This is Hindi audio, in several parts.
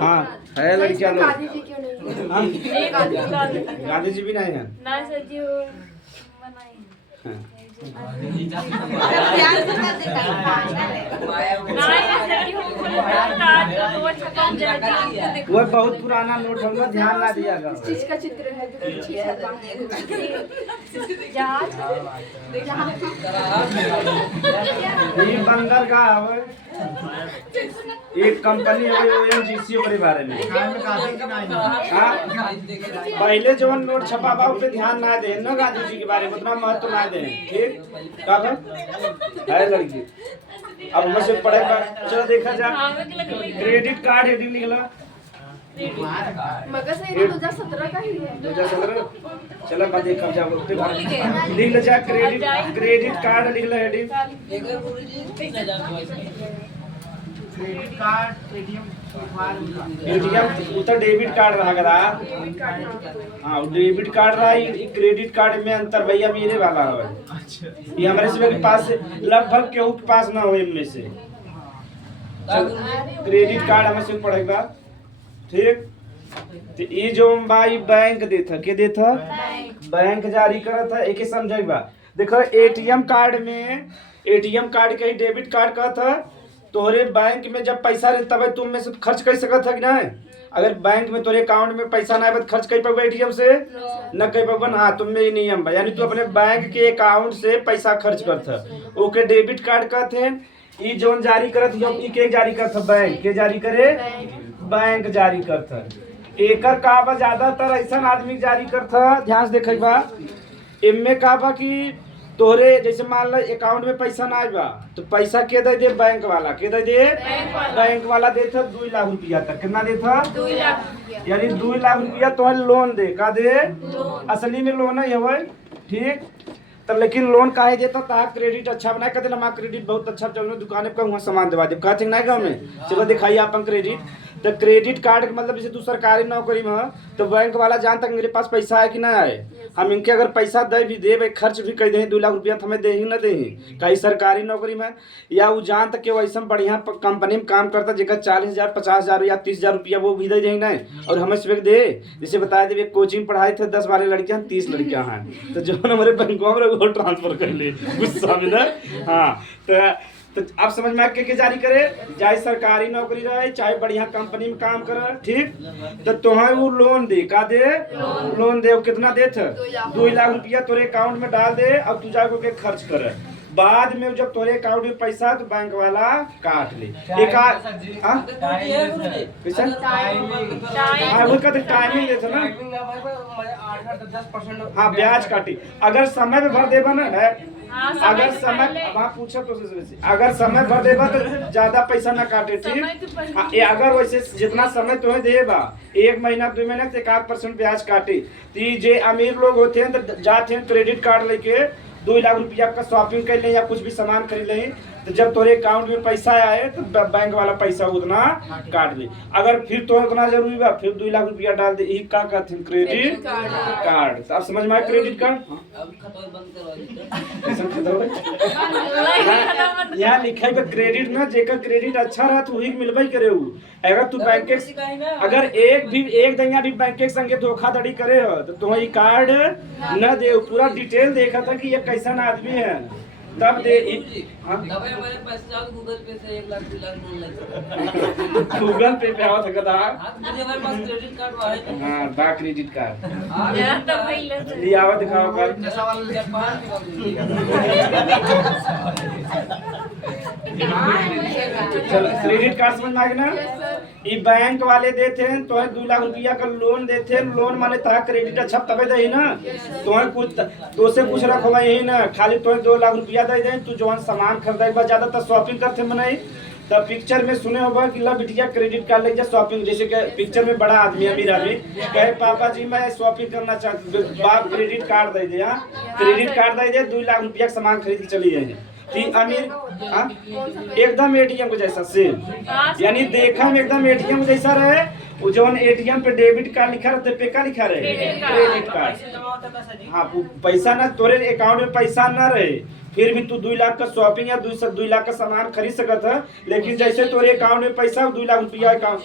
हाँ है लड़कियां लोग। गांधी जी क्यों नहीं हाँ? है? गांधी जी भी नहीं है। ना सर जी वो बनाई हाँ। वो बहुत पुराना नोट होगा, ध्यान ना दिया इस चीज का चित्र है जो पीछे ये बंदरगाह है, एक कंपनी है ओएनजीसी के बारे में। हाँ? पहले जो नोट छपा बा उस पे ध्यान ना दे ना, गांधी जी के बारे में उतना महत्व ना दे। ठीक है लड़की। अब हम से पढ़े चलो देखा जा। क्रेडिट कार्ड हेडिंग निकला मगर से 2017 का ही है। 2017 चलो मैं देखा जा उसके बारे में लिख ले जा। क्रेडिट कार्ड लिख ले हेडिंग। क्रेडिट कार्ड एटीएम उतर डेबिट कार्ड रहा करा। हाँ डेबिट कार्ड रहा, क्रेडिट कार्ड में अंतर भैया मेरे वाला है। ये हमारे से के पास लगभग केहू के पास ना हो इनमें से। क्रेडिट कार्ड हमें से पड़ेगा। ठीक, तो ये जो भाई बैंक देता के देता बैंक जारी करता है। एक समझेगा देखो एटीएम कार्ड में, एटीएम कार्ड के डेबिट कार्ड का था तोहरे बैंक में जब पैसा रहे तब तुम में से खर्च कर सकत है कि नहीं। अगर बैंक में तोरे अकाउंट में पैसा ना है खर्च कर पाओगे एटीएम से न कर पाओगे। हाँ तुम में ये नियम है, यानी तू अपने बैंक के अकाउंट से पैसा खर्च करता ओके डेबिट कार्ड कहते हैं। ई जोन जारी करत ई के जारी करता बैंक के जारी करे, बैंक जारी करता। एकर का बा ज्यादातर ऐसा आदमी जारी करता। ध्यान से देखेगा इनमें का बा कि तोहरे जैसे मान लो अकाउंट में पैसा ना आएगा तो पैसा के दे बैंक वाला, के दे बैंक वाला देता 2 लाख रुपया तक। कितना देता 2 लाख, यानी 2 लाख रुपया तुम्हें लोन दे का दे असली में लोन है वो। ठीक, तब लेकिन लोन काहे देता ता क्रेडिट अच्छा बना कहते ना क्रेडिट बहुत अच्छा चलो दुकान पे वहाँ सामान दिवा दे कहते ना गाँव में चलो दिखाइए अपन क्रेडिट। तो क्रेडिट कार्ड का मतलब जैसे तू सरकारी नौकरी में तो बैंक वाला जानता मेरे पास पैसा है कि ना आए। हम इनके अगर पैसा दे भी दे खर्च भी कर दे 2 लाख रुपया तो हमें दे ही ना दे कहीं सरकारी नौकरी में। या वो जानता कि वैसा बढ़िया कंपनी में काम करता जेकर 40,000 50,000 या 30,000 रुपया वो भी दे देंगे ना और हमें सिर्फ दे। जैसे बताया देवे कोचिंग पढ़ाए थे 10 12 लड़कियां 30 लड़कियां हैं तो जो हमारे बैंकों में वो ट्रांसफर कर ले गुस्सा में ना। हाँ तो आप समझ में के जारी करे चाहे सरकारी नौकरी रहे चाहे बढ़िया कंपनी में काम करे। ठीक, तो तुम्हें वो लोन दे का दे लोन दे कितना दे 2 लाख रुपया तोरे अकाउंट में डाल दे। अब तू जाकर के खर्च करे बाद में जब तोरे अकाउंट में पैसा तो बैंक वाला काट ले। एक वो कहते टाइमिंग देते ना। हाँ ब्याज काटी अगर समय पे भर देगा ना अगर समय वहाँ पूछा तो अगर समय भर देगा तो ज्यादा पैसा ना काटे। ठीक, अगर वैसे जितना समय तुम्हें देगा 1 महीना 2 महीना तो 1% ब्याज काटे। तो जे अमीर लोग होते हैं तो जाते हैं क्रेडिट कार्ड लेके 2 लाख रुपया का शॉपिंग कर ले या कुछ भी सामान खरीद ले तो जब तोरे अकाउंट में पैसा आए तो बैंक वाला पैसा उतना काट दे। अगर फिर तो उतना जरूरी बा फिर 2 लाख रुपया डाल दे। का कहते हैं क्रेडिट कार्ड। तो आप समझ में आए क्रेडिट कार्ड। यहाँ लिखा है क्रेडिट ना जेकर क्रेडिट अच्छा रहा तो वही मिलबे करे। अगर तू बैंक अगर एक दैया भी बैंक के संगे धोखाधड़ी करे हो तो तुम्हें कार्ड न दे। पूरा डिटेल देखा था कि ये कैसा आदमी है तब दे। गूगल पे से 1 लाख 2 लाख लोन ले गूगल पे पे आवत कदा। हमारे पास क्रेडिट कार्ड बा है। हां बा क्रेडिट कार्ड यार तब पहले ले आवत दिखाओ कर पैसा वाला जापान चलो क्रेडिट कार्ड समझ में आ गया ना। ई बैंक वाले देते हैं तो 2 लाख रुपया का लोन देते हैं। लोन माने तारा क्रेडिट अच्छा तबे दे ना तो कुछ तो से कुछ रखवा यही ना खाली तो 2 लाख रुपया दे दे तू जो सामान खरीदे बा ज्यादा तो शॉपिंग करते मनाई। तब पिक्चर में सुने होगा कि ला बिटिया क्रेडिट कार्ड ले जा शॉपिंग। जैसे कि पिक्चर में बड़ा आदमी अमीर आदमी कहे पापा जी मैं शॉपिंग करना चाहता हूँ बाप क्रेडिट कार्ड दे दे। क्रेडिट कार्ड दे दे 2 लाख रुपया सामान खरीद के चली जाए। अमीर एकदम एटीएम को जैसा सेम यानी देखा में एकदम एटीएम जैसा रहे। वो जो एटीएम पे डेबिट कार्ड लिखा रहता है पे का लिखा रहे क्रेडिट कार्ड। हाँ पैसा ना तोरे अकाउंट में पैसा ना रहे फिर भी तू 2 लाख का शॉपिंग या 2 लाख का सामान खरीद सकत है। लेकिन जैसे तोरे अकाउंट में पैसा 2 लाख रुपया अकाउंट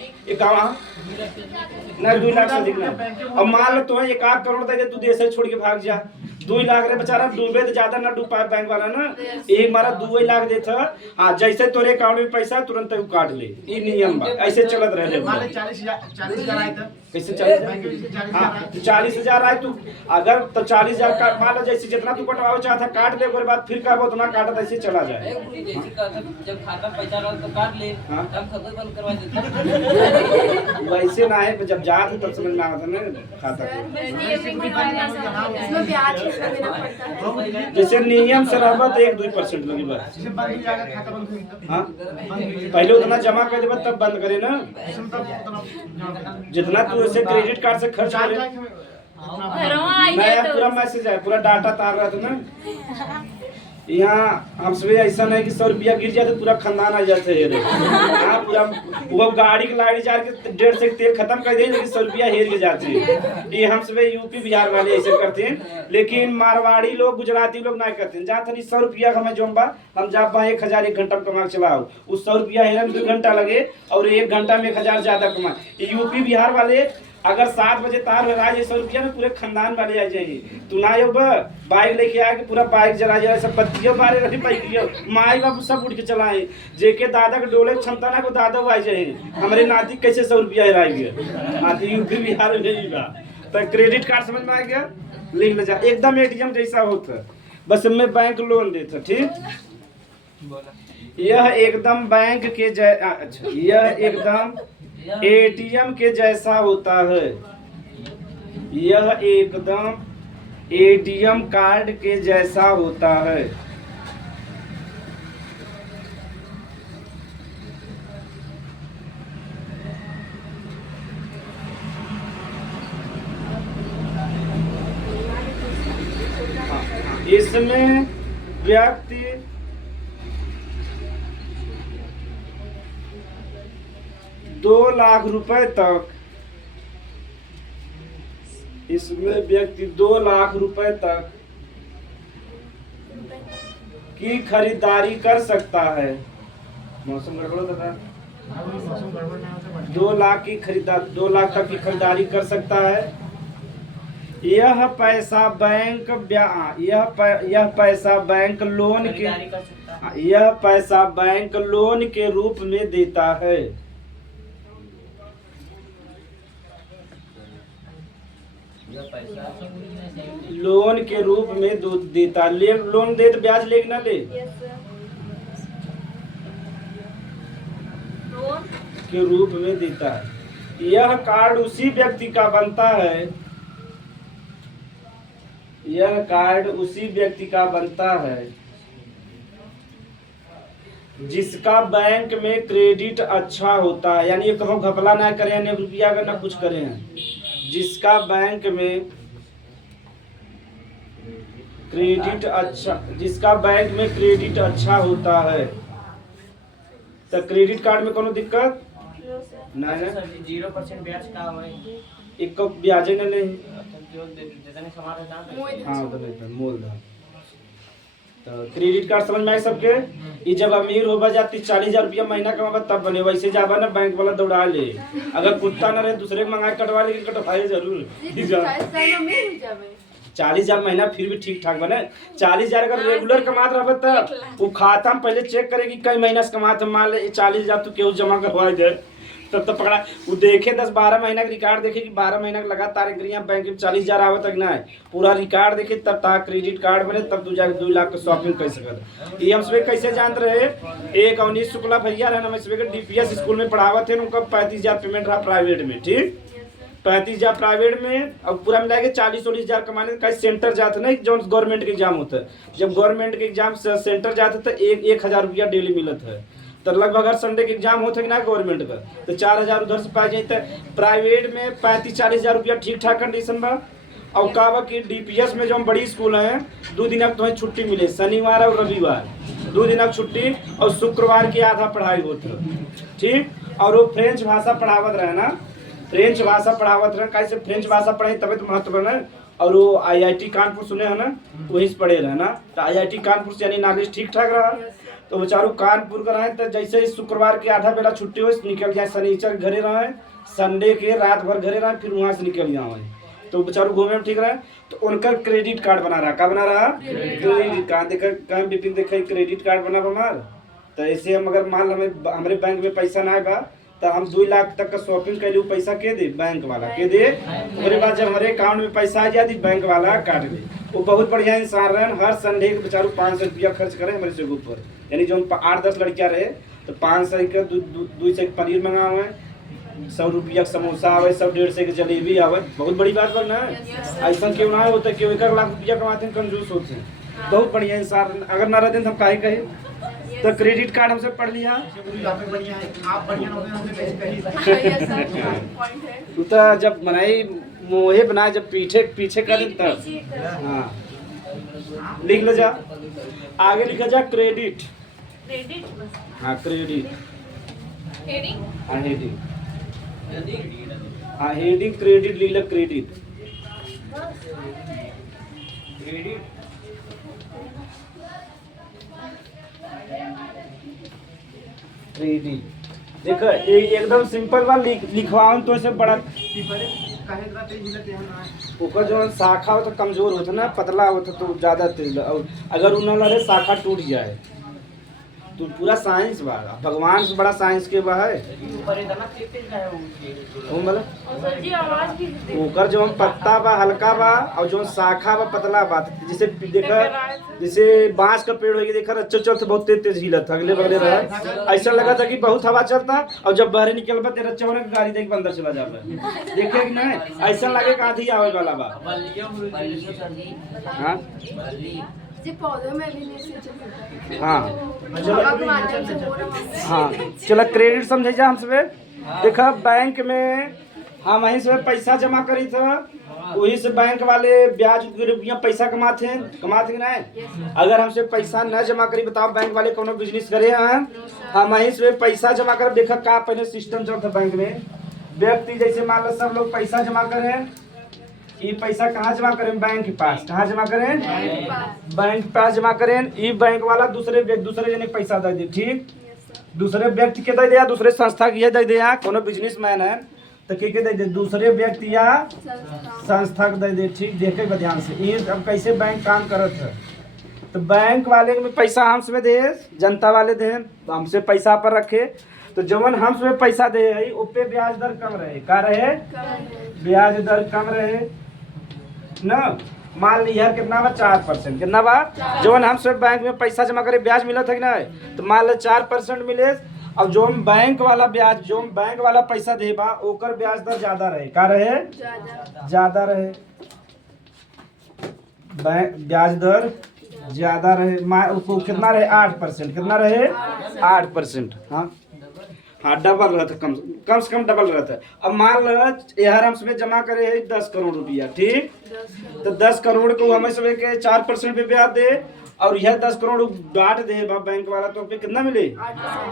नहीं 2 लाख से अधिक नहीं। अब मान लो तुम्हें 1 करोड़ दे दे, तू देश से छोड़ के भाग जा, 2 लाख रे बेचारा डूबे तो ज्यादा ना डूब पाए बैंक वाला ना, एक मारा 2 लाख देता। हाँ जैसे तोरे अकाउंट में पैसा तुरंत ही काट ले, ये नियम बा, ऐसे चलत रहे। मान ले 40,000 आए तो कैसे 40,000? हाँ 40,000 आए तू, अगर तो 40,000 का मान लो, जैसे जितना तू कटवाओ चाहता काट ले, उसके बाद फिर का उतना काटत ऐसे चला जाए। जैसे कहता जब खाता पैसा रहा तो काट ले, हाँ। तब खबर बंद करवा देता। वैसे ना है, जब जाते तब समझ में आता ना खाता के। इसमें ब्याज कितना देना पड़ता है? जैसे नियम से रहबा तो 1-2% लगी बस। जैसे बंद हो जाएगा खाता बंद हुई तो हाँ पहले उतना जमा कर देबा तब बंद करे ना, इसमें तब उतना जितना तू ऐसे क्रेडिट कार्ड से खर्च करे। घरवा आई नया है तो पूरा मैसेज है, पूरा डाटा तार रहा था ना। यहाँ हमसे ऐसा नहीं कि 100 रुपया गिर जाए तो पूरा खानदान आ जाते है। हाँ पूरा वो गाड़ी की लाइट जा के 1.5 से तेल खत्म कर दे, लेकिन 100 रुपया हेर के जाते हैं। ये हमसे यूपी बिहार वाले ऐसे करते हैं, लेकिन मारवाड़ी लोग गुजराती लोग नहीं करते हैं। जहाँ तक 100 रुपया हमें जोबा हम जा 1,000 1 घंटा कमा के चलाओ, उस 100 रुपया हेरन 2 घंटा लगे और 1 घंटा में 1,000 ज्यादा कमा। यूपी बिहार वाले अगर 7 बजे तार लगा 100 रुपया में पूरे खानदान वाले आ जाइए। तू ना हो बाइक लेके आके पूरा बाइक जला जला सब बत्तियों मारे रही बाइकियो, माई बाबू सब उठ के चलाए, जेके दादा के डोले क्षमता ना को दादा आ जाए। हमारे नाती कैसे 100 रुपया हेरा गया। नाती यूपी बिहार में नहीं बा। तो क्रेडिट कार्ड समझ में आ गया, लिख ले जा, एकदम ATM जैसा होता, बस मैं बैंक लोन देता। ठीक, यह एकदम बैंक के अच्छा यह एकदम ATM के जैसा होता है। यह एकदम ATM कार्ड के जैसा होता है। इसमें व्यक्ति ₹2 लाख तक, इसमें व्यक्ति 2 लाख रुपए तक की खरीदारी कर सकता है। मौसम गड़बड़ होता है। 2 लाख की 2 लाख तक की खरीदारी कर सकता है। यह पैसा बैंक लोन के यह पैसा बैंक लोन के रूप में देता है। लोन के रूप में देता, ले लोन दे तो ब्याज ले ना ले, के रूप में देता है। यह कार्ड उसी व्यक्ति का बनता है, यह कार्ड उसी व्यक्ति का बनता है जिसका बैंक में क्रेडिट अच्छा होता है। यानी ये कहो घपला ना करें, ना रुपया का ना कुछ करें, जिसका बैंक में क्रेडिट अच्छा होता है। तो क्रेडिट कार्ड में कोनो दिक्कत नहीं ना, 0% ब्याज का होए, एक ब्याज नहीं, जो जितने सामान है हाँ उतने मूलधन। तो क्रेडिट कार्ड समझ में आए सबके। ये जब अमीर होगा जाती 40,000 रुपया महीना कमाबा तब बने, वैसे जाबा ना बैंक वाला दौड़ा ले। अगर कुत्ता ना रहे दूसरे के मंगा कटवा, लेकिन कटवाए जरूर। 40,000 महीना फिर भी ठीक ठाक बने। 40,000 अगर रेगुलर कमात रहा तब वो खाता में पहले चेक करेगी कई महीना से कमाते, मान ले 40,000 तू केहू जमा करवा दे तब तो पकड़ा वो देखे 10-12 महीना का रिकॉर्ड देखे कि 12 महीना का लगातार बैंक में 40,000 आवे तक ना पूरा रिकॉर्ड देखे तब तक क्रेडिट कार्ड बने, तब तू जाके 2 लाख का शॉपिंग कर सकत। ये हम सब कैसे जानते रहे, एक अवनीश शुक्ला भैया रहे, हम सब DPS स्कूल में पढ़ावत थे, उनका 35,000 पेमेंट रहा प्राइवेट में। ठीक, 35,000 प्राइवेट में, अब पूरा मिला के 40-40 हजार कमाने का सेंटर जाते ना, जो गवर्नमेंट के एग्जाम होता है। जब गवर्नमेंट के एग्जाम सेंटर जाते तो 1,000 रुपया डेली मिलता है। तो लगभग हर संडे के एग्जाम होते ना गवर्नमेंट का, तो 4,000 उधर से पा जाते। प्राइवेट में 35-40 हजार रुपया ठीक ठाक कंडीशन बा। और का कि DPS में जो हम बड़ी स्कूल है 2 दिन तुम्हें छुट्टी मिले, शनिवार और रविवार 2 दिन छुट्टी, और शुक्रवार की आधा पढ़ाई होती है। ठीक, और वो फ्रेंच भाषा पढ़ावत रहे ना, फ्रेंच भाषा पढ़ावत रहे। कैसे फ्रेंच भाषा पढ़ाई तब तो महत्व है, और वो IIT कानपुर सुने हैं ना, वहीं से पढ़े रहे ना, तो IIT कानपुर से यानी नॉलेज ठीक ठाक रहा। तो बेचारू कानपुर का रहे तो जैसे ही शुक्रवार के आधा बेला छुट्टी हो निकल जाए, शनिचर घरे रहे, संडे के रात भर घरे रहे, फिर वहाँ से निकल जाए, तो बेचारू घूमे में ठीक रहे। तो उनका क्रेडिट कार्ड बना रहा, क्या बना रहा? Credit card. देखा कहीं बिपिन देखा क्रेडिट कार्ड बना हमार। तो ऐसे हम अगर मान हमें हमारे बैंक में पैसा ना बा तो हम 2 लाख तक का शॉपिंग कैलू, पैसा के दे? बैंक वाला के दे। उसके बाद जब हमारे अकाउंट में पैसा आ जाती बैंक वाला काट दे। वो बहुत बढ़िया इंसान रहे, हर संडे के बेचारू 500 रुपया खर्च करे हमारे से ऊपर, यानी जो 8-10 लड़कियाँ रहे तो 500 का 200 पनीर मंगावे, 100 रुपया समोसा आवे, 100-150 की जलेबी आवे। बहुत बड़ी बात बन ना है। ऐसा क्यों ना होता क्यों 1 लाख रुपया कमाते हैं, कंजूस होते हैं। बहुत बढ़िया इंसान, अगर ना रहते तो हम काहे कहे। तो क्रेडिट कार्ड हमसे पढ़ लिया, बढ़िया है, आप बढ़िया हो गए हमसे कहीं। पॉइंट है। तू तो जब बनाई मोहे बनाए, जब पीछे पीछे कर दे तब। हाँ लिख लो जा, आगे लिखा जा क्रेडिट। क्रेडिट बस। हाँ क्रेडिट, हेडिंग हाँ हेडिंग, हाँ हेडिंग क्रेडिट लिख लो, क्रेडिट। क्रेडिट देखो एकदम सिंपल बात लिखवाऊं तो ऐसे बड़ा ऊपर जो शाखा हो तो कमजोर होता ना, पतला होता तो ज्यादा तेज, और अगर उन्हें लगे शाखा टूट जाए तो पूरा साइंस बा, भगवान से बड़ा साइंस के बा है। मतलब और सर जी आवाज भी दे। ओकर जो पत्ता बा हल्का बा और जो शाखा बा पतला बा, जैसे देखा जैसे बांस का पेड़ होगी देखा अच्छा चलता बहुत तेज तेज हिलत अगले बगले रहा, ऐसा लगा था कि बहुत हवा चलता, और जब बाहर निकल बा तेरा चौने गाड़ी देख अंदर चला जाता है। देखे कि नहीं ऐसा लगे कि आंधी आवे वाला बा। हाँ जी पौधों में भी नहीं सिंचाई होता है। हाँ हवा के माध्यम से हो रहा है। हाँ चलो क्रेडिट समझे जा हमसे। देखा बैंक में हम वहीं से पैसा जमा करी था, वही से बैंक वाले ब्याज रुपया पैसा कमाते कि नहीं। अगर हमसे पैसा न जमा करी, बताओ बैंक वाले कोनो बिजनेस करे हैं? हम वहीं से पैसा जमा कर। देखा का पहले सिस्टम चलता बैंक में, व्यक्ति जैसे मान लो सब लोग पैसा जमा करें, ये पैसा कहाँ जमा करें? बैंक के पास। कहाँ जमा करें? बैंक के पास जमा करें। ये बैंक वाला दूसरे जने पैसा दे दे, ठीक, दूसरे व्यक्ति के दे दे या दूसरे संस्था के दे दे, या कोनो बिजनेसमैन है तो के दे दे, दूसरे व्यक्ति या संस्था के दे दे, ठीक। देखे ध्यान से ये अब कैसे बैंक काम करत है। तो बैंक वाले में पैसा हमसे दे, जनता वाले दे हमसे पैसा पर रखे, तो जवन हमसे पैसा दे है उस पे ब्याज दर कम रहे। का रहे? ब्याज दर कम रहे ना। मान लिया कितना बा? 4%। कितना बा? जवन हमसे बैंक में पैसा जमा करे ब्याज मिला था कि नहीं, तो मान लो 4% मिले। अब जो बैंक वाला ब्याज, जो बैंक वाला पैसा दे बा ओकर ब्याज दर ज्यादा रहे। का रहे? ज्यादा रहे। ब्याज दर ज्यादा रहे। कितना रहे? 8%। कितना रहे? 8%। हाँ डबल रहता, कम से कम डबल रहता। अब मान लो यार हम सब जमा करे है 10 करोड़ रुपया, ठीक, तो 10 करोड़ को हमें सब के 4% पे ब्याज दे, और यह 10 करोड़ डांट दे बैंक वाला, तो पे कितना मिले?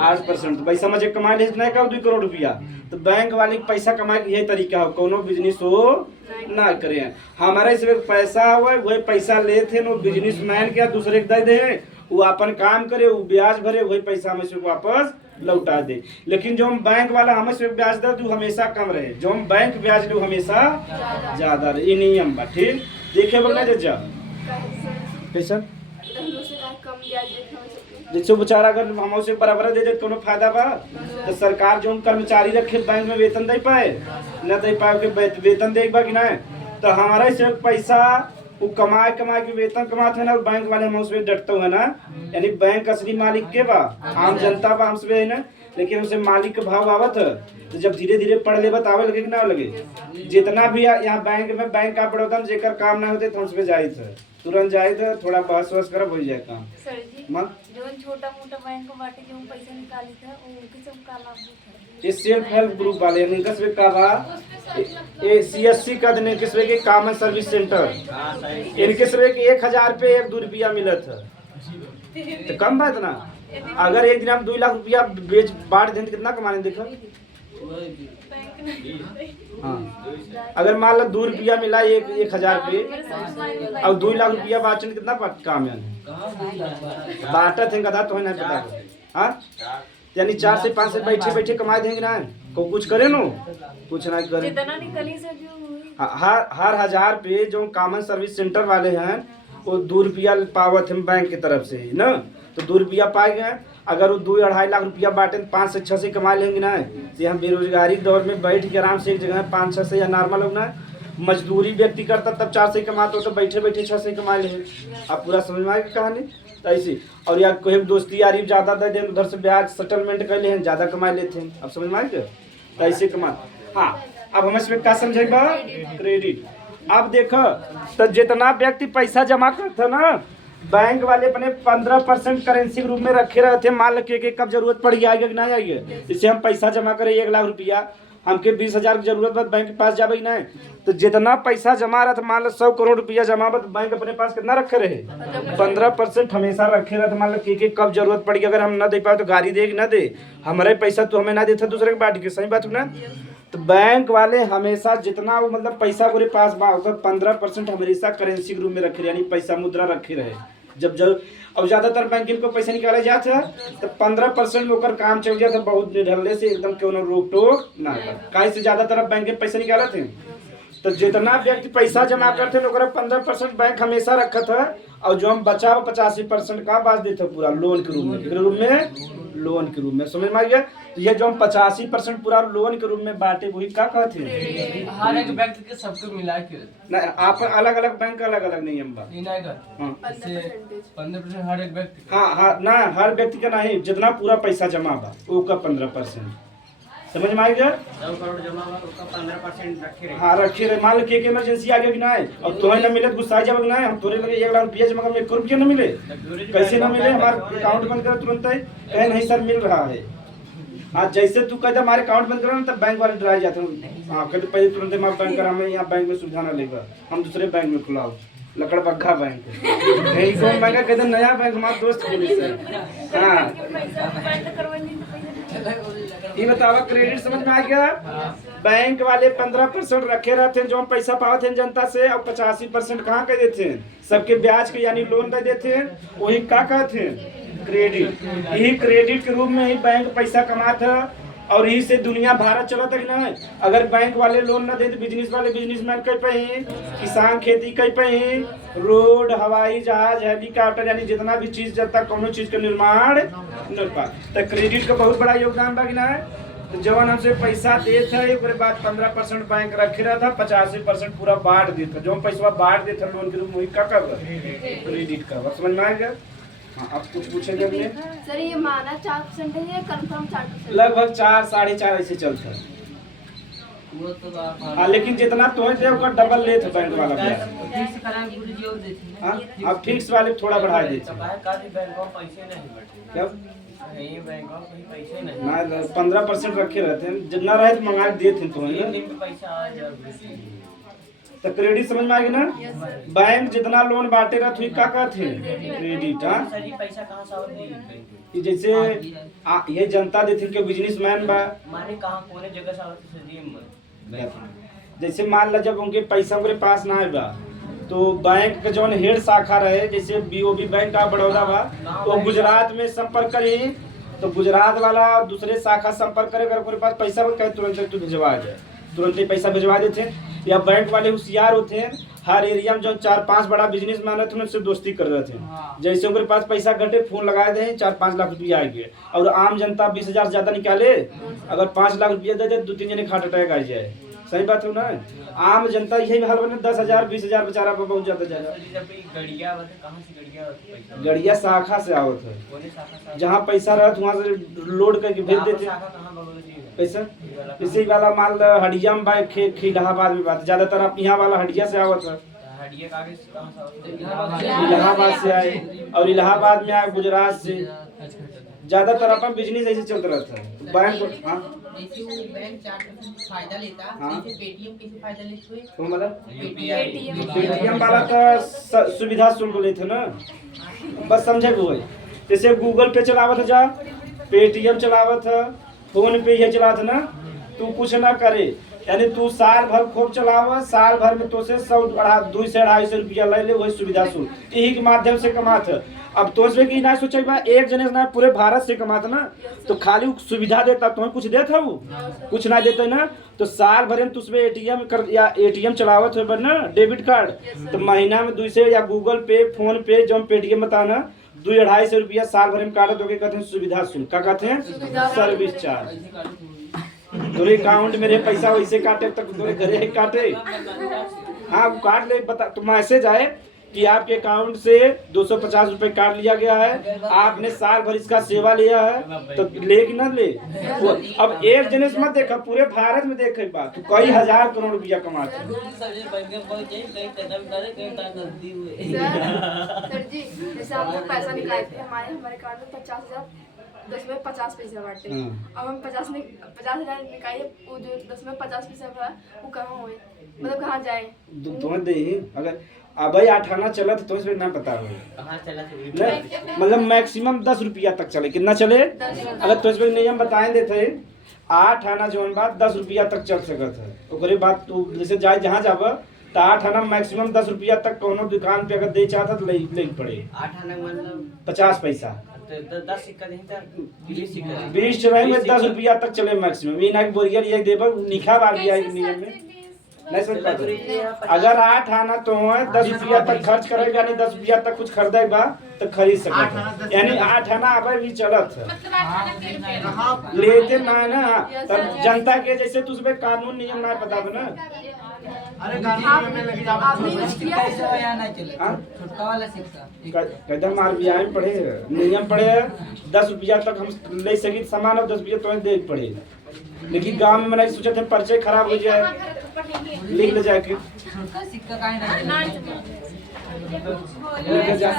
8%। भाई समझे कमाए ले नहीं का 2 करोड़ रुपया। तो बैंक वाले पैसा कमाए के यही तरीका हो, कोनो बिजनेस हो ना करे। हमारे इसमें पैसा हुआ वही पैसा ले थे नो बिजनेसमैन के दूसरे के दे दे, वो अपन काम करे, वो ब्याज भरे, वही पैसा हमें से वापस लौटा दे। लेकिन जो हम बैंक वाला हमें से ब्याज दर दू हमेशा कम रहे, जो हम बैंक ब्याज दू हमेशा ज्यादा रहे। ये नियम बा, ठीक। देखे बोलना जा कैसा जैसे बेचारा अगर हम उसे बराबर दे दे कोनो फायदा बा। तो सरकार जो कर्मचारी रखे बैंक में वेतन दे पाए न दे पाए के वेतन दे बा कि नहीं। तो हमारा से पैसा वो कमाए के वेतन कमाते हैं ना, बैंक वाले हम उसमें डटते हुए ना, यानी बैंक असली मालिक के बा, आम जनता बा हमसे है ना, लेकिन हमसे मालिक के भाव आवत है। तो जब धीरे धीरे पढ़ ले बतावे लगे कि ना लगे, जितना भी यहाँ बैंक में बैंक का पड़ोता जेकर काम ना होते तो हमसे जाए थे, तुरंत जाए थे, थोड़ा बहस वहस करब हो जाए काम। सर जी जो छोटा मोटा बैंक बाटे जो पैसा निकाली था उनके सब का लाभ होता है। ये सेल्फ हेल्प ग्रुप वाले यानी किसवे का बा ये CSC का देने किसवे के कॉमन सर्विस सेंटर, इनके सवे के 1000 पे 1-2 रुपया मिलत है। तो कम बात ना, अगर एक दिन हम 2 लाख रुपया बेच बांट दें तो कितना कमाने देखो। बैंक नहीं हाँ अगर मान लो 2 रुपया मिला 1,000 पे और 2 लाख रुपया बाचन कितना काम है बांटा थे गधा तो है ना पता हाँ यानी 4 से 5 से बैठे बैठे कमा देंगे ना को कुछ करे नो कुछ ना करे जितना निकली से जो हुई हर 1000 पे जो कॉमन सर्विस सेंटर वाले हैं वो 2 रुपया पावत हैं बैंक की तरफ से ना तो 2 रुपया पाए गए अगर वो 2-2.5 लाख रुपया बांटे 5 से 6 से कमा लेंगे ना ये हम बेरोजगारी दौर में बैठ के आराम से एक जगह 5-6 से या नॉर्मल हो ना मजदूरी व्यक्ति करता तब 4 से कमाता तो बैठे बैठे 6 से कमा ले आप पूरा समझ में आएगी कहानी तो ऐसी और या कोई दोस्ती यारी ज़्यादा दे दें उधर से ब्याज सेटलमेंट कर ले हैं ज़्यादा कमा लेते हैं अब समझ में आएगा तो ऐसे कमा हाँ अब हम इसमें क्या समझेगा क्रेडिट अब देखो तो जितना व्यक्ति पैसा जमा करता ना बैंक वाले अपने 15% करेंसी के रूप में रखे रहते मान लो कि कब जरूरत पड़ जाएगा कि नहीं आएगी जैसे हम पैसा जमा करें 1 लाख रुपया हमके 20,000 की जरूरत बस बैंक के पास जावे नहीं तो जितना पैसा जमा रहा था मान लो 100 करोड़ रुपया जमा तो बैंक अपने पास कितना रखे रहे 15% हमेशा रखे रहे मान लो कि कब जरूरत पड़ी अगर हम ना दे पाए तो गाड़ी दे ना दे हमारे पैसा तो हमें ना देता दूसरे के बांट के सही बात है ना तो बैंक वाले हमेशा जितना वो मतलब पैसा पूरे पास बा 15% हमेशा करेंसी के रूप में रखे यानी पैसा मुद्रा रखे रहे जब अब ज्यादातर बैंक को पैसा निकाले जाते हैं तो 15% में होकर काम चल जाता बहुत निढल्ले से एकदम क्यों ना रोक टोक ना काहे से ज्यादातर बैंक में पैसा निकाले थे तो जितना व्यक्ति पैसा जमा करते हैं 15% बैंक हमेशा रखा था और जो हम बचाव 85% का बाज देते पूरा लोन के रूप में लोन के रूप में समझ में आ गया तो ये जो हम 85% पूरा लोन के रूप में बांटे वही क्या कहते हैं हर एक व्यक्ति के सबको मिला के ना आप अलग अलग बैंक अलग अलग नियम बा हाँ 15% हर एक व्यक्ति हाँ ना हर व्यक्ति का नहीं जितना पूरा पैसा जमा बा वो का 15% समझ में आ गया 100 करोड़ जमा हुआ तो उसका 15% रखे रहे हाँ रखे रहे मान लो कि इमरजेंसी आ गया कि नहीं अब तुम्हें ना मिले गुस्सा जब नहीं हम तोरे लगे 1 लाख रुपया जमा कर 1 करोड़ रुपया ना मिले कैसे ना मिले हमारे अकाउंट बंद कर तुरंत ही कहे नहीं सर मिल रहा है आज जैसे तू कहता हमारे अकाउंट बंद करो ना तब बैंक वाले डरा जाते हैं हाँ कहते पहले तुरंत हमारा बैंक करा हमें यहाँ बैंक में सुविधा ना लेगा हम दूसरे बैंक में खुलाओ लकड़ बग्घा बैंक नहीं कौन बैंक कहते नया बैंक हमारे दोस्त खोली से हाँ पैसा बंद करवानी तो पैसा ये बतावा क्रेडिट समझ में आ गया बैंक वाले 15% रखे रहते हैं जो हम पैसा पाते हैं जनता से और 85% कहाँ कर देते हैं सबके ब्याज के यानी लोन दे देते हैं वही क्या कहते हैं क्रेडिट यही क्रेडिट के रूप में ही बैंक पैसा कमाता है और यही से दुनिया भारत चला तक ना अगर बैंक वाले लोन ना दे तो बिजनेस वाले बिजनेसमैन कह पाए किसान खेती कह पाए रोड हवाई जहाज हेलीकॉप्टर यानी जितना भी चीज जब तक कोनो चीज का निर्माण न पा तो क्रेडिट का बहुत बड़ा योगदान बा कि ना तो जवन हमसे पैसा देता है उसके बाद 15% बैंक रखे रहा था 85% पूरा बांट देता जो हम पैसा बांट देता लोन के रूप में क्या कर क्रेडिट का समझ में आ गया हाँ अब कुछ पूछेंगे अपने सर ये माना 4% है या कंफर्म 4%? लगभग 4-4.5 ऐसे चलता है वो तो हाँ लेकिन जितना तो है उसका डबल ले थे बैंक वाला ब्याज फिक्स करा गुरु जी और देती है हाँ अब फिक्स वाले थोड़ा बढ़ा देते हैं काफी बैंक में पैसे नहीं बचे क्या ये बैंक में कहीं पैसे नहीं ना 15% रखे रहते हैं जितना रहे तो मंगा के देते हैं तो है दिन में पैसा आ जाए तो क्रेडिट समझ में आ गई ना बैंक जितना लोन बांटे रहते हुई क्या कहते हैं क्रेडिट हाँ सर ये पैसा कहाँ से आवत कि जैसे ये जनता देते कि बिजनेसमैन बा माने कहाँ कोने जगह से आवत सर ये जैसे मान लो जब उनके पैसा उनके पास ना आए बा तो बैंक के जो हेड शाखा रहे जैसे बीओबी बैंक का बड़ौदा बा वो गुजरात में संपर्क करी तो गुजरात वाला दूसरे शाखा संपर्क करे अगर उनके पास पैसा कहे तुरंत तू भिजवा जाए तुरंत ही पैसा भिजवा देते हैं या बैंक वाले होशियार होते हैं हर एरिया में जो 4-5 बड़ा बिजनेसमैन है उनसे दोस्ती कर रहे थे जैसे उनके पास पैसा घटे फोन लगा दे 4-5 लाख रुपया आएंगे और आम जनता 20,000 ज्यादा निकाले अगर 5 लाख रुपया दे दे 2-3 जने हार्ट अटैक आ जाए सही बात है ना आम जनता यही हाल बने 10,000 20,000 बेचारा पर बहुत ज्यादा जाएगा गड़िया शाखा से आवत है जहाँ पैसा रहत वहाँ से लोड करके भेज देते पैसा इसी वाला माल हडिया में बाइक इलाहाबाद में बात ज्यादातर आप यहाँ वाला हडिया से आवत है इलाहाबाद से आए और इलाहाबाद में आए गुजरात से ज्यादातर अपन बिजनेस ऐसे चलता रहता है बैंक हाँ जैसे वो बैंक 4% फायदा लेता हाँ? जैसे पेटीएम कैसे फायदा लेते हुए तो मतलब पेटीएम पेटीएम वाला तो सुविधा शुल्क लेते ना बस समझे वो जैसे गूगल पे चलावत जा पेटीएम चलावत है फोन पे ये चलात ना तू कुछ ना करे, यानी तू साल भर खूब चलावा, साल भर में तो से 200 से 250 रुपया ले ले, वही सुविधा शुल्क यही के माध्यम से कमात है। अब तो से की ना सोचे बा एक जने ना पूरे भारत से कमाता ना, तो खाली सुविधा देता, तुम्हें कुछ देता वो कुछ ना देते ना, तो साल भर में तुझमें एटीएम कर या एटीएम चलावत हो ना डेबिट कार्ड, तो महीना में 200 या गूगल पे फोन पे जो पेटीएम बताना 200-250 रुपया साल भर में काटत हो, कहते हैं सुविधा शुल्क, क्या कहते हैं सर्विस चार्ज। तोरे अकाउंट में पैसा वैसे काटे तक तोरे घरे काटे, हाँ वो काट ले, बता तो मैसेज आए कि आपके अकाउंट से 250 रुपए काट लिया गया है, आपने साल भर इसका सेवा लिया है, तो ले कि ना ले। अब एक जने से मत देखा, पूरे भारत में देखे बात तो कई हजार करोड़ रुपया कमाते हैं। सर जी जैसे आप लोग पैसा निकालते हैं हमारे कार्ड में 50,000 10 में 50 पैसा बांटे, अब हम 50,000 निकाले, वो जो 10 में 50 पैसा हुआ वो कहाँ हुए, मतलब कहाँ जाए? तुम्हें दे अगर अब 8 आना चला तो इसमें ना पता हो, मतलब मैक्सिमम 10 रुपया तक चले, कितना चले अगर तो इसमें नियम बताए देते 8 आना जो बात 10 रुपया तक चल सकता है, ओकरे बाद तू जैसे जाए जहाँ जाब तो 8 आना मैक्सिमम 10 रुपया तक कोनो दुकान पे अगर दे चाहता तो ले पड़े 8 आना मतलब 50 पैसा 10 सिक्का नहीं था 20 सिक्का 20 चले में 10 रुपया तक चले मैक्सिमम, ये ना कि बोरिया ये देबा निखा बार गया नियम में नहीं समझ पाते। अगर 8 आना तो 10 रुपया तक खर्च करेगा, नहीं 10 रुपया तक कुछ खरीदेगा तो खरीद सकता, यानी 8 आना अब भी चलत है, लेते ना तब जनता के जैसे तुझे कानून नियम ना पता ना। अरे गाड़ी में लगी आपने यूज किया है? छोटा वाला सिक्का कदम आरबीआई में पढ़े नियम पढ़े 10 रुपया तक हम ले सकी सामान, और 10 रुपया तो दे पड़े, लेकिन गांव में मैंने सोचा था पर्चे खराब हो जाए, लिख ले जाके सिक्का काहे ना लिख ले जा।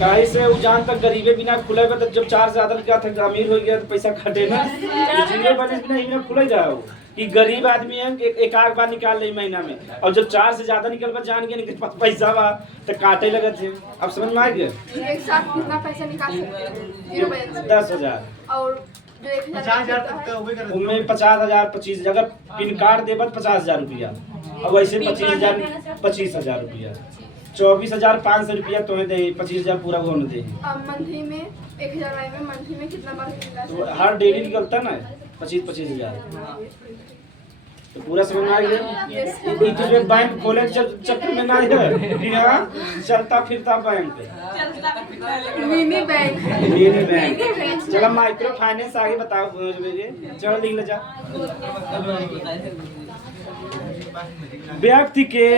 काहे से वो जान तक गरीबे बिना खुलेगा, तो जब 4 से ज्यादा क्या था अमीर हो गया तो पैसा खटे ना, जीरो बैलेंस बिना इन्हें खुले जाओ कि गरीब आदमी है एक आध बार निकाल ले महीना में, और जब 4 से ज्यादा निकल बा जान गया पास पैसा बा तो काटे लगे थे। अब समझ में आ गया एक साथ कितना पैसा निकाल सकते हैं जीरो बैलेंस से? 10,000 और जो 50,000 तक का हुए कर उनमें 50,000 25 अगर पिन कार्ड देबा 50,000 रुपया, और वैसे 25,000 रुपया 24,500 रुपया तुम्हें दे, 25,000 पूरा वो न दे। अब मंथली में 1,000 वाले में मंथली में कितना बार निकाल तो सकते हैं? हर डेली निकलता ना 25,000, तो पूरा समझ में आ गया। ये तुझे बैंक खोले चक्कर में ना है कि हाँ चलता फिरता bank, mini bank mini bank. चलो माइक्रो फाइनेंस आगे बताओ, चलो लिख ले जा। व्यक्ति के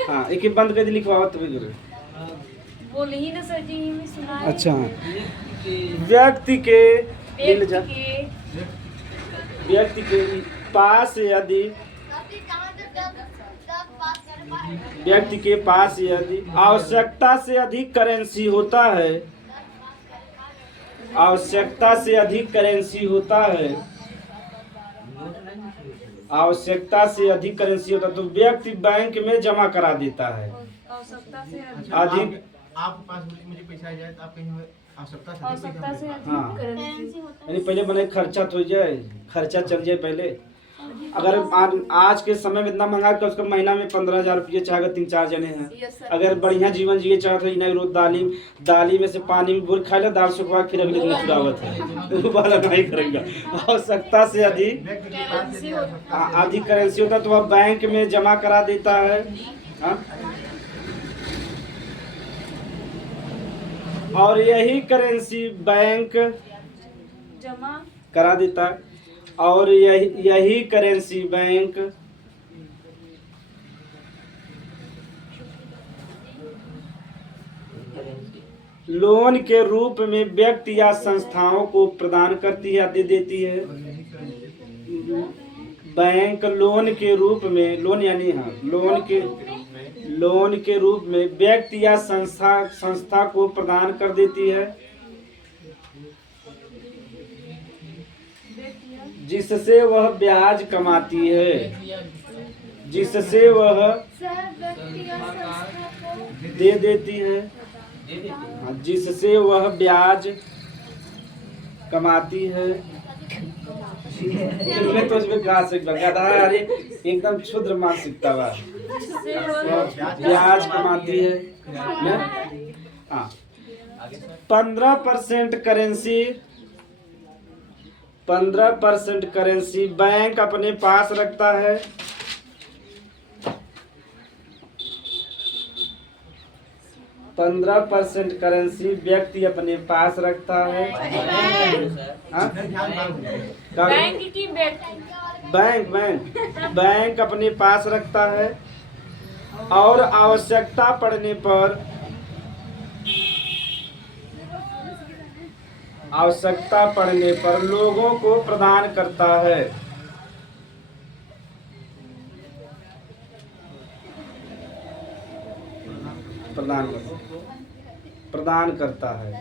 हाँ एक बंद कर लिखवा तभी बोले ही ना सर जी में सुना है। अच्छा व्यक्ति के लिख ले जा। व्यक्ति के पास यदि व्यक्ति के पास यदि आवश्यकता से अधिक करेंसी होता है, आवश्यकता से अधिक करेंसी होता है, आवश्यकता से अधिक करेंसी होता है तो व्यक्ति बैंक में जमा करा देता है। आवश्यकता से अधिक आप पास मुझे पैसा आ जाए तो आप कहीं आवश्यकता से हाँ करेंसी यानी पहले बने खर्चा तो हो जाए, खर्चा चल जाए पहले। अगर आज के समय में इतना महंगा तो उसका महीना में 15,000 रुपये चाहे 3-4 जने हैं, यस सर। अगर बढ़िया जीवन जिए चाहे तो इन्हें रोज दाली में से पानी में बोल खा ले, दाल सुखवा फिर अगले दिन चुरावत है वो वाला नहीं करेगा। आवश्यकता से अधिक अधिक करेंसी होता तो वह बैंक में जमा करा देता है। हाँ? और यही करेंसी बैंक जमा करा देता है, और यही करेंसी बैंक लोन के रूप में व्यक्ति या संस्थाओं को प्रदान करती है, दे देती है। बैंक लोन के रूप में, लोन यानी हाँ लोन के रूप में व्यक्ति या संस्था को प्रदान कर देती है, जिससे वह ब्याज कमाती है, जिससे वह दे देती है। हाँ, जिससे वह ब्याज कमाती है। इनमें तो इसमें कहा से गधा है, अरे एकदम क्षुद्र मानसिकता बा। ब्याज कमाती है ना? हाँ, 15% करेंसी बैंक अपने पास रखता है। 15% करेंसी व्यक्ति अपने पास रखता है। हाँ? बैंक की व्यक्ति बैंक अपने पास रखता है और आवश्यकता पड़ने पर लोगों को प्रदान करता है। प्रदान करता है।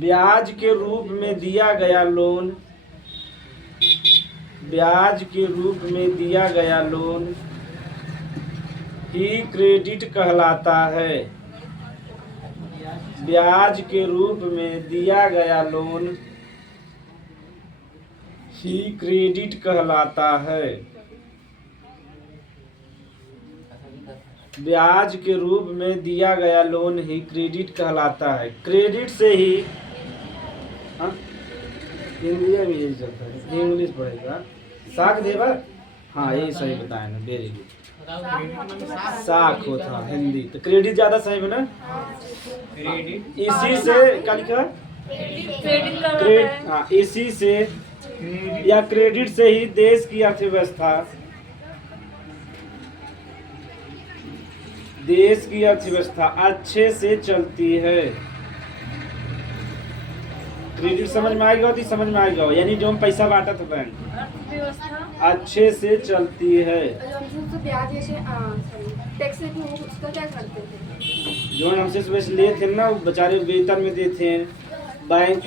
ब्याज के रूप में दिया गया लोन ही क्रेडिट कहलाता है। ब्याज के रूप में दिया गया लोन ही क्रेडिट कहलाता है। ब्याज के रूप में दिया गया लोन ही क्रेडिट कहलाता है। क्रेडिट से ही, हाँ, हिंदी में यही चलता है, इंग्लिश पढ़ेगा। साख देवा, हाँ यही सही बताया ना, वेरी गुड। साख होता हिंदी तो क्रेडिट ज्यादा सही है ना। इसी से क्या लिखा? हाँ, इसी से या क्रेडिट से ही देश की अर्थव्यवस्था अच्छे से चलती है। क्रेडिट समझ में आएगा तो समझ में आएगा, यानी जो हम पैसा बांटा था बैंक अच्छे से चलती है। ब्याज टैक्स उसका क्या करते थे? जो हमसे सुबह ले थे ना, वो बेचारे वेतन में देते हैं। बैंक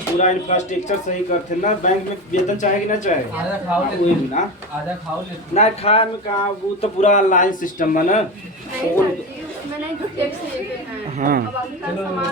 पूरा इंफ्रास्ट्रक्चर सही करते ना। बैंक में वेतन चाहे कि ना चाहे, आधा खाओ वही ना, आधा खाओ ले ना खा में कहा, वो तो पूरा ऑनलाइन सिस्टम है ना। नहीं, उसमें नहीं, जो टैक्स लेते हैं। हाँ। अब आगे का सामान